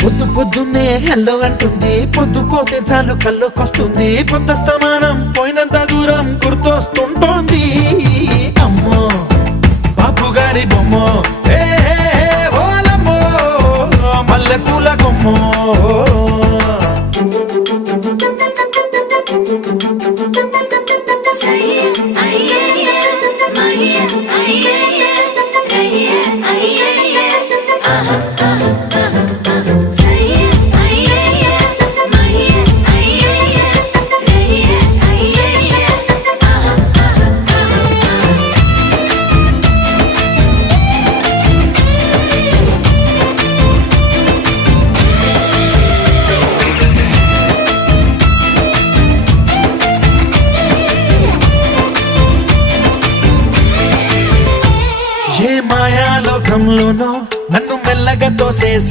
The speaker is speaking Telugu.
పొద్దు పొద్దున్నే హెల్లో అంటుంది, పొద్దు పోతే చాలు కళ్ళొకొస్తుంది, పొద్దస్తమానం పోయినంత దూరం గుర్తొస్తుంటోంది. అమ్మో బాపు గారి బొమ్మో, ఓలమ్మో మల్లె పూల కొమ్మో. ఏ మాయాలోకంలోనో నన్ను మెల్లగా తోసేసి